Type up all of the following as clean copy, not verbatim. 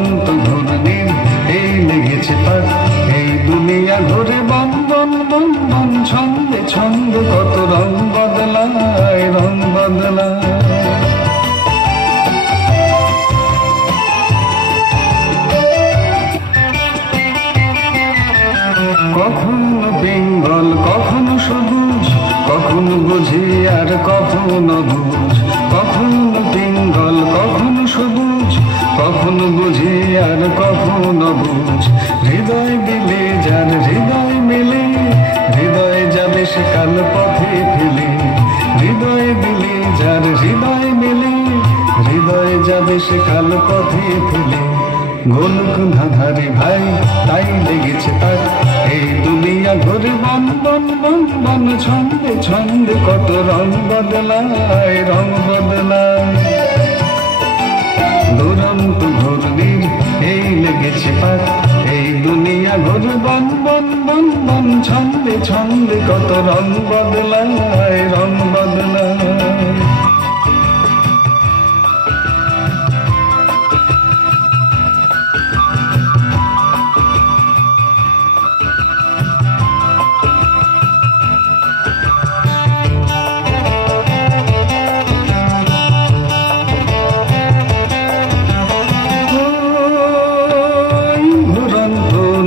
দুরন্ত ঘূর্ণির এই লেগেছে পাক, এই দুনিয়া ঘুরে বন বন বন বন, ছন্দে ছন্দ কত রং বদলায়, রং বদলায়। কখনো বেঙ্গল কখনো সবুজ, কখনো বুঝি আর কখনো বুঝ, কখনো বেঙ্গল কখনো সবুজ, কখনো বুঝি আর কখনো বুঝ। হৃদয় দিলে যার হৃদয় মেলে, হৃদয় যাবে সে কাল পথে ফেলে। হৃদয় দিলে যার হৃদয় মেলে, হৃদয় যাবে সে কাল পথে ফেলে। গোলক ধাঁধারে ভাই তাই লেগেছে তার, এই দুনিয়া ঘুরে বন বন বন বন, ছন্দে ছন্দে কত রং বদলায়, রং বদলায়। দুরন্ত ঘূর্ণির এই লেগেছে পাক, এই দুনিয়া ঘুরে বন বন বন বন, ছন্দে ছন্দে কত রং বদলায়, রং বদলায়।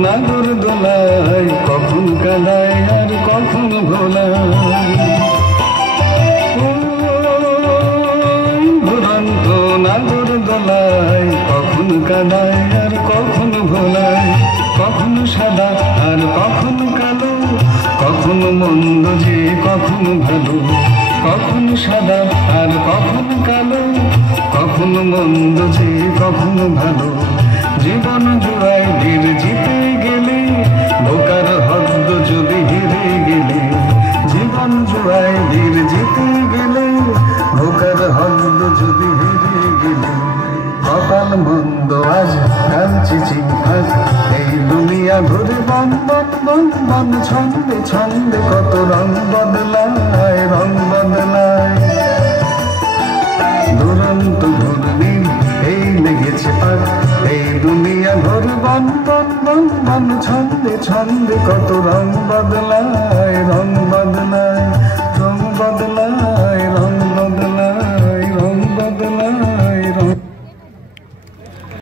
নাগর দোলায় কখন কাদায় আর কখন ভোলায়, দুরন্ত নাগর দোলায় কখন কাদায় আর কখন ভোলায়। কখনো সাদা আর কখনো কালো, কখনো মন্দ যে কখনো ভালো। কখনো সাদা আর কখনো কালো, কখনো মন্দ যে কখনো ভালো। জীবন জুড়ায় বীর জিতে গেলে, বোকার হদ্দ যদি হেরে গেলে। জীবন জুড়ায় বীর জিতে গেলে, বোকার হদ্দ যদি হেরে গেলে। কপাল মন্দ আজ কাঁদছে চিন্তাক, এই দুনিয়া ঘুরে বন বন বন বন, ছন্দে ছন্দে কত রং বদলায়, রং বদলায়। দুরন্ত ঘূর্ণির এই লেগেছে পাক, এই দুনিয়া ঘুরে বন বন বন বন, ছন্দে ছন্দে কত রং বদলায়।